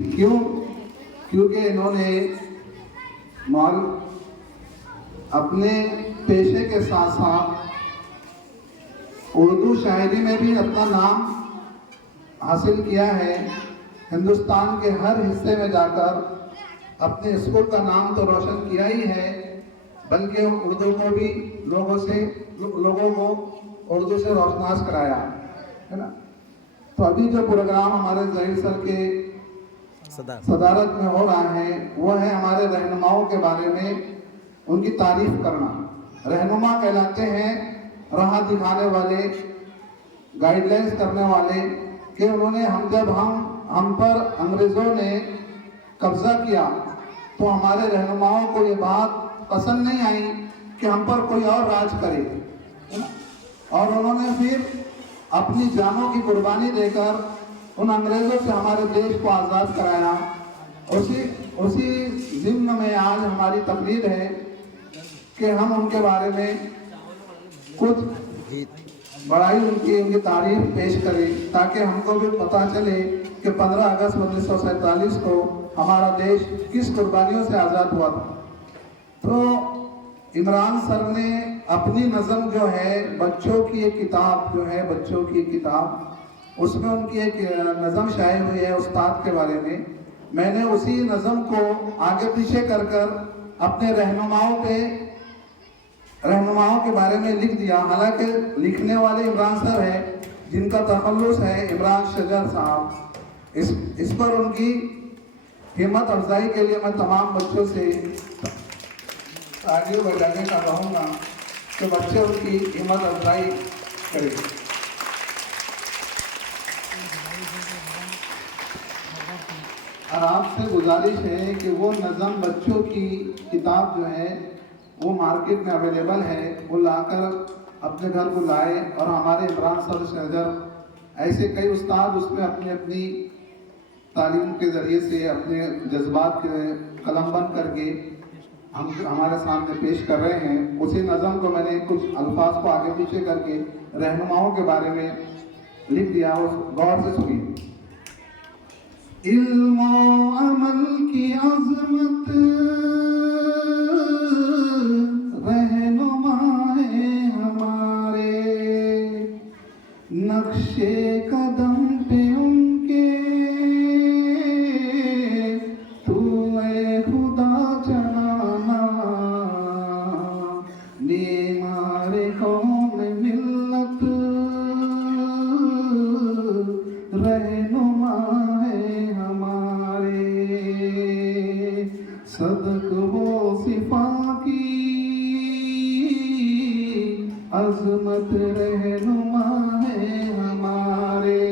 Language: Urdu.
کیوں؟ کیونکہ انہوں نے اپنے پیشے کے ساتھ ساتھ اردو شاعری میں بھی اپنا نام حاصل کیا ہے. ہندوستان کے ہر حصے میں جا کر اپنے اسکول کا نام تو روشن کیا ہی ہے، بلکہ اردو کو بھی لوگوں کو اردو سے روشناس کرایا ہے نا. تو ابھی جو پروگرام ہمارے ظہیر سر کے صدارت میں ہو رہا ہے وہ ہے ہمارے رہنماؤں کے بارے میں ان کی تعریف کرنا. رہنما کہلاتے ہیں راہ دکھانے والے، گائیڈ لائنز کرنے والے، کہ انہوں نے جب ہم پر انگریزوں نے قبضہ کیا تو ہمارے رہنماؤں کو یہ بات پسند نہیں آئی کہ ہم پر کوئی اور راج کرے، اور انہوں نے پھر اپنی جانوں کی قربانی دے کر ان انگریزوں سے ہمارے دیش کو آزاد کرایا. اسی ضمن میں آج ہماری تقریر ہے کہ ہم ان کے بارے میں کچھ بڑائی ان کی تعریف پیش کریں، تاکہ ہم کو بھی پتہ چلے کہ 15 اگست 1947 کو ہمارا دیش کس قربانیوں سے آزاد ہوا تھا. تو عمران سر نے اپنی نظم جو ہے بچوں کی ایک کتاب اس میں ان کی ایک نظم شائع ہوئی ہے استاد کے بارے میں. میں نے اسی نظم کو آگے پیچھے کر اپنے رہنماؤں کے بارے میں لکھ دیا. حالانکہ لکھنے والے عمران سر ہیں، جن کا تخلص ہے عمران شجر صاحب. اس پر ان کی ہمت افزائی کے لیے میں تمام بچوں سے تالیاں بجانے کا کہوں گا کہ بچے ان کی ہمت افزائی کریں. اور آپ سے گزارش ہے کہ وہ نظم بچوں کی کتاب جو ہے وہ مارکیٹ میں اویلیبل ہے، وہ لا کر اپنے گھر کو لائے. اور ہمارے عمران سر شجر ایسے کئی استاد اس میں اپنی تعلیم کے ذریعے سے اپنے جذبات کے قلم بند کر کے ہمارے سامنے پیش کر رہے ہیں. اسی نظم کو میں نے کچھ الفاظ کو آگے پیچھے کر کے رہنماؤں کے بارے میں لکھ دیا. غور سے سنیے. علم و عمل کی عظمت رہنما ہے ہمارے، نقشے قدم پہ ان کے تو اے خدا چلانا. نیمار قوم ملت رہنما ہے ہمارے، صدق وہ صفا کی عظمت رہنما ہے ہمارے.